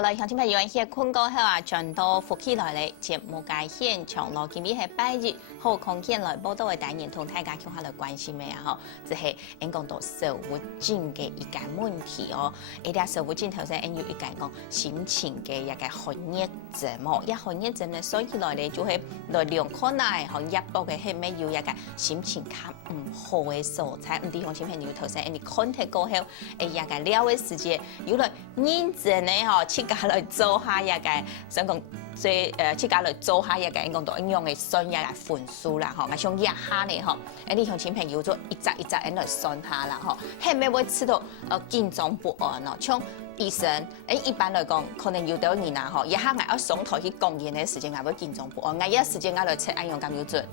好了，乡亲朋友，现困过后啊，转到福起来咧，节目界现场咯，今日系拜日，好空间来报道嘅单元，同大家讲下来关心嘅啊吼，即系讲到社会症嘅一件问题哦。而家社会症头先有一件讲心情嘅一个寒热症哦，一寒热症咧，所以来咧就系来量可耐，和一波嘅系咩要一个心情较唔好嘅所在，唔啲乡亲朋友头先你看睇过后，一个了嘅时间，有来认真咧吼。去家来做下一个，想讲最去家来做下一个，讲到应用嘅算一个分数啦，吼，我想一下咧，吼，你乡亲朋友做一集来算下啦，吼，係咪會知道緊張不安咯？像醫生，一般來講，可能有啲人啊，吼，一下我要上台去講嘢嘅時間，我會緊張不安，我一時間我來測按用咁要準。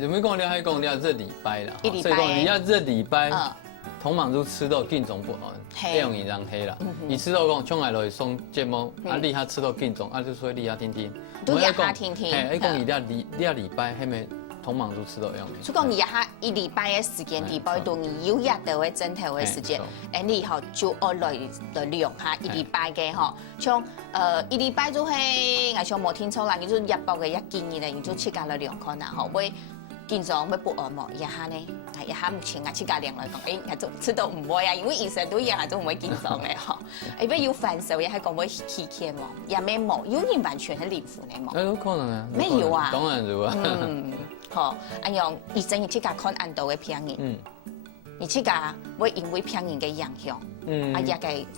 有沒有講了？還講了這禮拜啦，一禮拜，所以講你要這禮拜。通忙都吃到緊張不安，這樣易讓黑啦。你吃到講，從來來送節目，你下吃到緊張，就所以你下聽聽。都一下聽聽。講你禮拜係咪通忙都吃到樣？所以講你下一禮拜嘅時間，禮拜到你有一到嘅整頭嘅時間，你以後就要來量下一禮拜嘅嗬。像一禮拜就係我像冇聽錯啦，你就一包嘅一建議咧，你就去家來量看啦，嗬會。緊張會不安冇，一下呢，一下目前我去家量來講，我做吃到唔會啊，因為醫生都一下都唔會緊張嘅嗬，因為有反手，也係講會氣氣冇，也沒冇，有人完全係零負嘅冇。有可能啊，沒有啊，當然有啊。好，按樣醫生你去家看按到嘅病人，你去家會因為病人嘅影響，一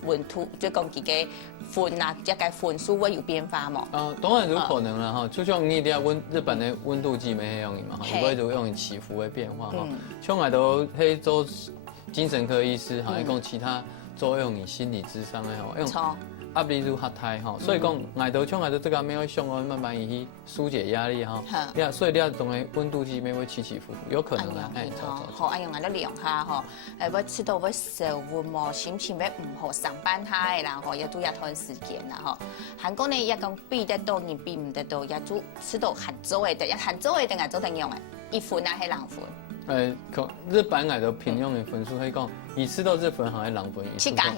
個溫度即係講自己分啊，一個分數會有變化冇？當然有可能啦哈，就像你哋日本嘅溫度計咪係用嘛，如果就用起伏嘅變化哈，像我都係做精神科醫師哈，一共其他做用你心理諮商嘅吼，用壓力如下態哈，所以講我都像我都這個沒有上岸慢慢去疏解壓力哈，所以你要當然溫度計咪會起起伏伏，有可能啊，好，按用我都量下吼，會知道會受緩冇，心情會唔好，上班太然後也都一段時間啦吼。韓國呢一講比得到，你比唔得到，也都知道合作嘅，一合作嘅定係做定用嘅，一分啊係兩分。日本我都平庸嘅分數係講，你吃到這分好係兩分，去家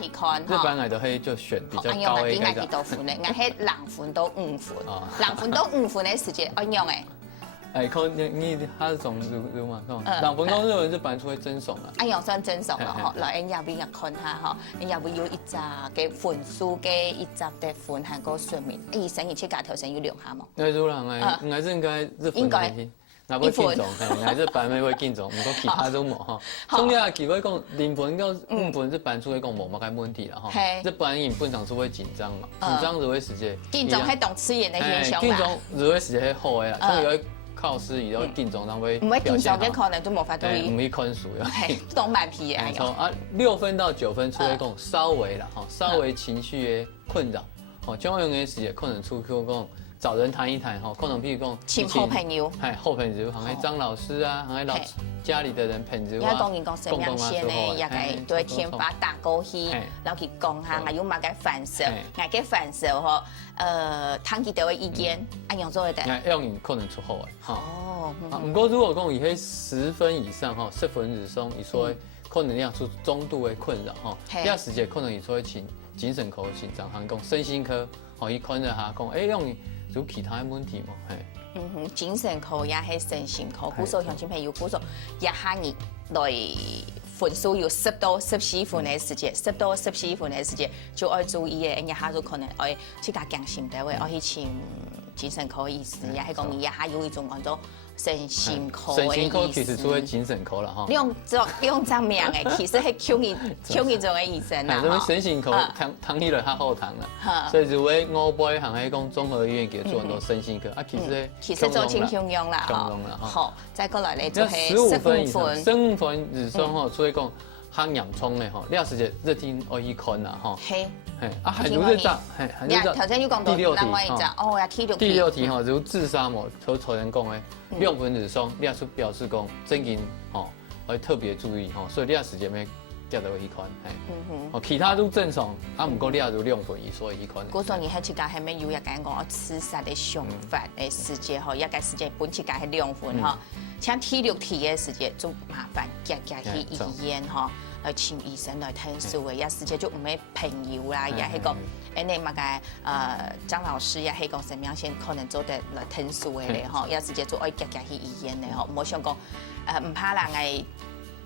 去看，日本我都係就選比較高嘅嗰幾多分咧？我係兩分到5分，兩分到5分嘅時間按樣嘅。看你他種如嘛，兩分到日文日本出會增慫啊。按樣算增慫咯，嗬。來，人家邊個看下嗬？人家會有一隻嘅分數嘅一隻嘅分係個說明。醫生你去家頭先有量下冇？有啦，我係應該日分嘅。嗱，會緊張，係日本咪會緊張，唔過其他都冇哈。中間幾位講0分到5分，日本出會講冇乜嘅問題啦哈。日本人本場出會緊張嘛，緊張就會時間。緊張係動詞言嘅現象啦。緊張就會時間係好嘅啦，所以會考試而都緊張，但會唔會緊張嘅可能都冇法度。唔會看書啊。係動慢皮嘅。錯6分到9分出會講稍微啦，哈，稍微情緒嘅困擾，哦，將用嘅時間可能出去講。找人談一談哈，可能譬如講請好朋友，好朋友，行喺張老師啊，行喺家裡的人朋友啊，而家講人講什麼樣先呢？也係對天發打過去，然後去講下，我有乜嘅反射，我嘅反射嗬，聽佢哋嘅意見，按樣做嘅得。讓你可能出好嘅，哦。唔過如果講以喺10分以上哈，10分以上，伊所可能要出中度嘅困擾哈，第二時間可能伊所請精神科心臟行講身心科，可以看着下講，讓你。有其他問題冇？精神科也係身心科，古數鄉親朋友古數一下你來分數有10到14分嘅時間，10到14分嘅時間就要注意嘅，一下就可能要去加強心態位，要去請精神科醫師，也係講你一下有一種叫做身心科嘅醫師。身心科其實屬於精神科啦，哈。你用正名嘅，其實係搶一種嘅醫生啦。因為身心科談起來較好談啦，所以就會5倍行喺講綜合醫院叫做很多身心科，其實做輕輕用啦，好，再過來咧就係15分以上，15分以上吼，所以講較嚴重嘅吼，你要時間日天可以看啦，吼。還有一集，頭先要講到另外一集，第6題吼，如自殺冇，頭先講嘅6分以上，你要出表示講真緊吼，要特別注意吼，所以你要時間要接到去看，其他都正常，唔過你要2分以上去看。古時你喺設計係咪有一間講自殺嘅想法嘅時間吼，一個時間本設計係2分吼，像第6題嘅時間就麻煩夾去醫院吼。来请医生来睇数的，也直接就唔係朋友啦，也係講，你嘛個張老師也係講什麼樣先可能做得來睇數的咧，吼，也直接做愛夾去醫院咧，吼，唔好想講唔怕啦，係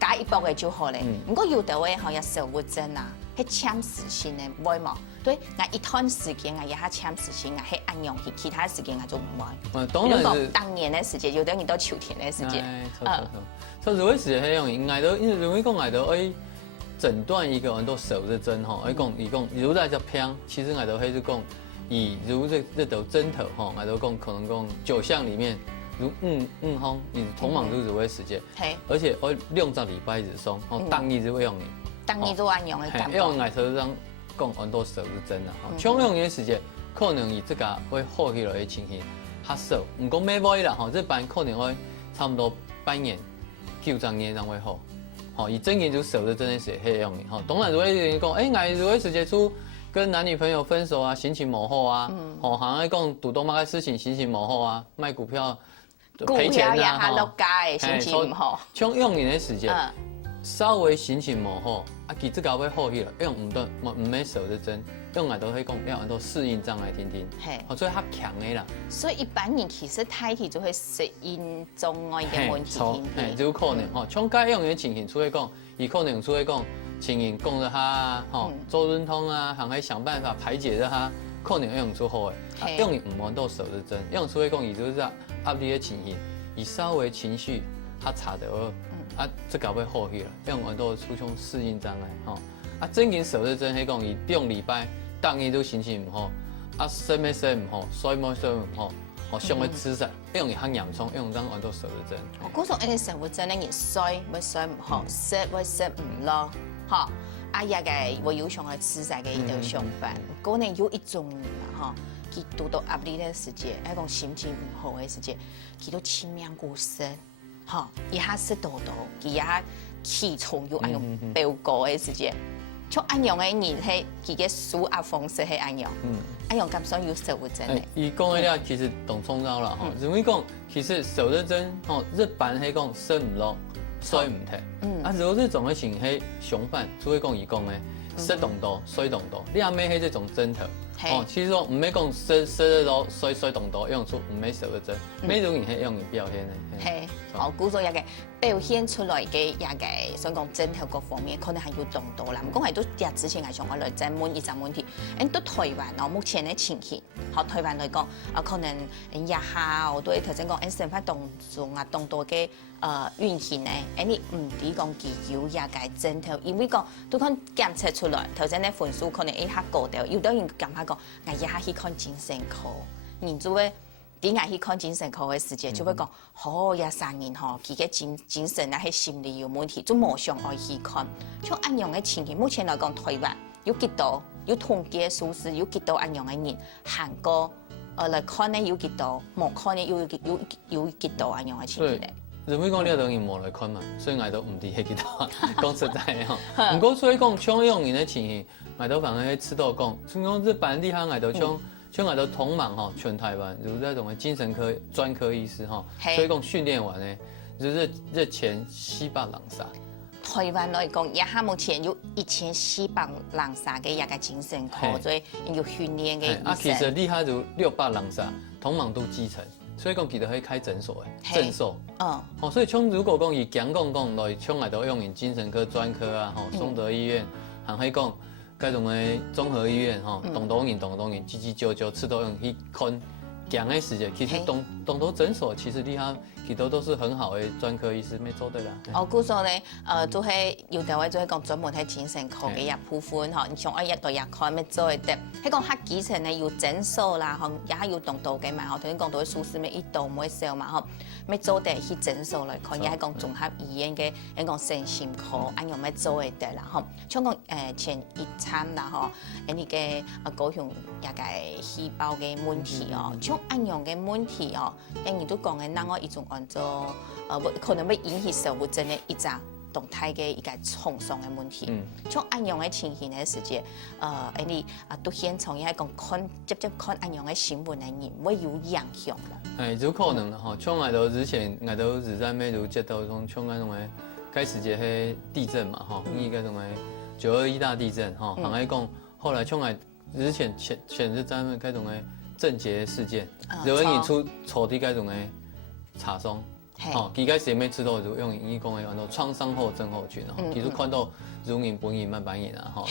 加一步嘅就好咧。不過有的話，吼，也手術針啊，係簽時性嘅，唔會嘛。對，我一段時間我也係簽時性，我係按用去，其他時間我就唔會。當然是當年嘅時間，有的人到秋天嘅時間。所以如果是迄種，愛都因為如果講愛都愛診斷一個人都手術針吼，愛講伊講如在只偏，其實愛都係就講以如這條針頭吼，愛都講可能講9項裡面如風，你通往如會時間，而且愛2個禮拜日送，吼，當日就會用你，當日都按用嘅感覺。用愛手術針講很多手術針啦，搶用嘅時間可能伊這個會好起來嘅情形較少，唔講咩會啦，吼，這班可能會差不多半年。9年才會好，好，以真研究手術針的是迄樣的，吼。當然如果你講，我如果是接觸跟男女朋友分手啊，心情無好啊，吼，好像講賭多買個事情心情無好啊，賣股票賠錢啊，哈，落街心情唔好。像用年的時間，稍微心情無好，啊，其這個會好起來，用唔免手術針。用來都會講，要很多適應障礙，聽，所以較強的啦。所以一般人其實大體就會適應障礙嘅問題，就可能吼，像該用嘅情形，除非講，伊可能除非講情形講咗下，吼，做運動啊，還可以想辦法排解咗下，可能用出好嘅。用唔往到手術針，用除非講，伊就是壓力嘅情形，伊稍微情緒較差到，這個會好起來，用往到出現適應障礙，吼。真經手術針係講伊2禮拜，當日都心情唔好，食咩食唔好，睡冇睡唔好，上去吃曬，用伊較嚴重，用當按到手術針。我估上呢個手術針咧，你睡會睡唔好，食會食唔落，嚇，也個會有上去吃曬嘅一條上班。可能有一種人啊，嚇，佢拄到壓力嘅時節，係講心情唔好嘅時節，佢都清明過食，嚇，一下食多多，佢也氣重又按用飆高嘅時節。像按用嘅人係佢嘅舒壓方式係按用，按用咁想要手術針嘅。伊講嘅咧其實同創造啦，吼，因為講其實手術針，吼，一般係講睡唔落，睡唔停，如果這種嘅情係相反，除非講伊講嘅食動多，睡動多，你阿咩係這種針頭，其實講唔係講食到睡動多，用出唔係手術針，每種人係用嚟表現嘅。係，我估咗一個表現出來嘅一個，所以講針頭各方面可能係要動到啦。唔講係都日之前係上我來質問一陣問題，都台灣哦，目前嘅情形，學台灣來講，可能日下我都頭先講，生活當中啊，動到嘅運行咧，你唔止講佢有一個針頭，因為講都講檢測出來，頭先咧分數可能一下高掉，有啲人感覺講，我一下去看精神科，然之後。點解去看精神科嘅時間，就會講，也3年吼，佢嘅精神啊，係心理有問題，就冇上愛去看。像按樣嘅情形，目前來講，台灣有幾多有統計嘅數字，有幾多按樣嘅人，韓國來看呢有幾多，冇看呢有幾多按樣嘅情形咧。因為講呢等於冇來看嘛，所以我都唔知係幾多。講實在吼，唔過所以講像樣人嘅情形，我都反而係知道講，所以講日本地方我都像我都同忙吼，全台灣就是那種精神科專科醫師吼，所以講訓練完呢，就是日前400人殺。台灣來講，也係目前有1400人殺嘅一個精神科，所以要訓練嘅醫生。其實厲害就600人殺，同忙都基層，所以講佢哋可以開診所嘅診所。所以像如果講以講來，像我都用in精神科專科啊，松德醫院，還可以講。嗰種嘅綜合醫院吼，動到人，999次都用去看，講嘅時間，其實動到診所，其實你睇，其實都是很好嘅專科醫師咪做得啦。我估數咧，都係有單位就係講專門喺精神科嘅一部分吼，你像我一對一看咪做得，喺講較基層咧有診所啦，吼，也係有動到嘅嘛，吼，頭先講到嘅數字咪一度每少嘛，吼，咪做得去診所來看，也係講綜合醫院嘅，喺講身心科，按樣咪做得啦，吼，像講前一餐啦，吼，你嘅高雄一個細胞嘅問題哦，像按樣嘅問題哦，人都講嘅，那我一種按照可能會引起社會真嘅一個動態嘅一個創傷嘅問題。像按樣嘅情形嘅時節，你都現場係講看直接看按樣嘅新聞嘅人會有影響啦。有可能啦，吼，像我哋之前我哋日在咩就接到種像嗰種嘅开始这些地震嘛哈，应该种诶921大地震哈，行来讲后来冲来之前是咱们开种诶震劫事件，就会引出抽屉开种诶查松。哦，其实前面知道就用伊讲的叫做创伤后症候群哦，其实看到如人本人慢反应啊，吼，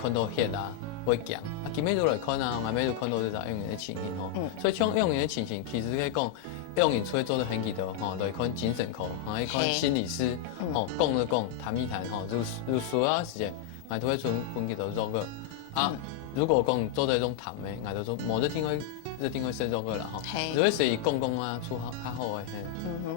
看到血啊会强，啊，今日就来看啊，慢慢就看到这种用人的情形吼，所以像用人的情形，其实可以讲用人出去做得很记得吼，来看精神科，还看心理师，吼，讲一讲，谈一谈吼，如需要时间，我都会从本记得做个啊，如果讲做这种谈的，我就说某日听会。一定会慎重个啦吼，如果是公共啊处较好诶，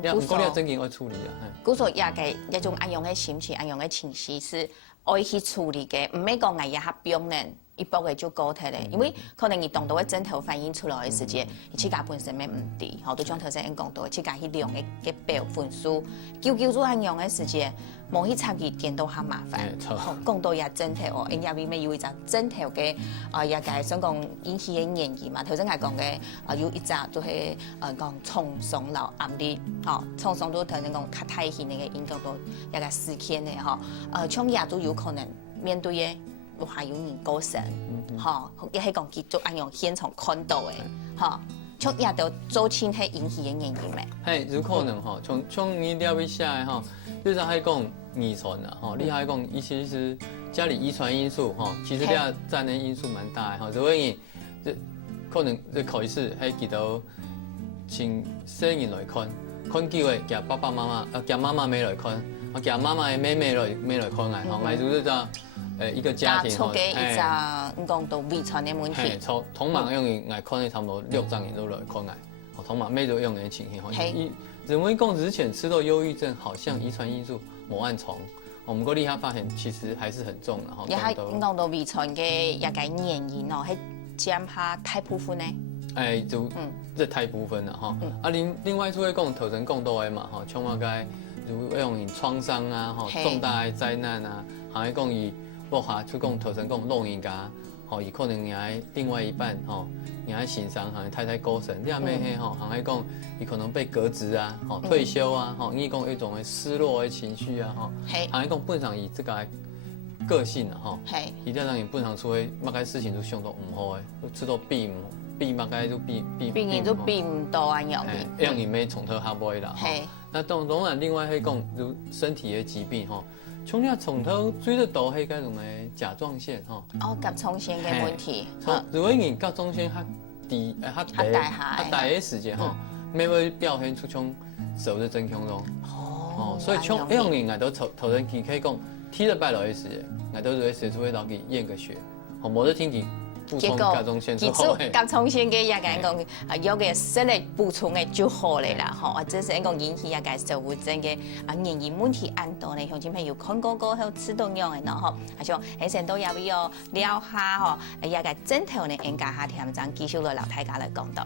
嘿，不过你要真紧要处理啊，嘿。古说也个一种安样的心情，安样的情绪是爱去处理嘅，唔免讲哎呀较冰冷，一步嘅就高铁咧，因为可能伊动到嘅枕头反映出来嘅时间，伊自家本身咩唔对，吼，都像头先因讲到，自家去量嘅表分数，救做安样嘅时间，无去参与点都较麻烦。吼，讲到也枕头哦，因为咩有一只枕头嘅也个想讲引起嘅原因嘛，头先系讲嘅有一只就系讲创伤老压力，吼，创伤都头先讲较太轻嘅影响到一个事件嘅吼，像亚洲有可能面对嘅。还有人过身，吼，也系讲继续按用现场看到的，吼，像也都做清系引起的原因咩？嘿，有可能吼，从你了解下来吼，就是还讲遗传啦，吼，你还讲其实家里遗传因素吼，其实也占的因素蛮大的吼，所以这可能这考一次还记得请生人来看久的，叫爸爸妈妈，叫妈妈没来看，叫妈妈的妹妹来看来，吼，就是这。一个家庭吼，一只讲到遗传的问题。同忙用于来看的差不多6张人都来看来，同忙每周用的情形吼。认为讲之前吃到忧郁症，好像遗传因素某暗从，我们过厉害发现其实还是很重的哈。也还讲到遗传嘅一个原因哦，系占下大部分呢。就这大部分了哈。另外出去讲头先讲到的嘛哈，像我该如用创伤啊，哈，重大的灾难啊，还讲伊。落下就讲头先讲老人家，吼，伊可能也另外一半，吼，也心伤，哈，太太过身，另外迄吼，还讲伊可能被革职啊，吼，退休啊，吼，伊讲一种的失落的情绪啊，吼，还讲本上伊这个个性啊，吼，伊这让伊本上出去，某个事情都想到唔好诶，知道避某个就避都避唔到安样嘅，让伊咩从头下尾啦，那当然另外迄讲如身体的疾病，吼。从你从头追得到迄个种诶甲状腺吼，甲状腺嘅问题。如果你甲状腺较大嘅时间吼，咪会表现出像手的真强咯。所以像样人我都头先可以讲，踢了拜落嘅时间，我都会写出去落去验个血，无得听见。结果，其实甲状腺嘅也讲有个实力补充嘅就好咧啦，吼，或者是讲引起一个食物症嘅原因问题按多咧，乡亲朋友看过后吃同样嘅喏，吼，啊像喺成都要聊下吼，一个枕头呢，应该下添张继续来老太家来讲到。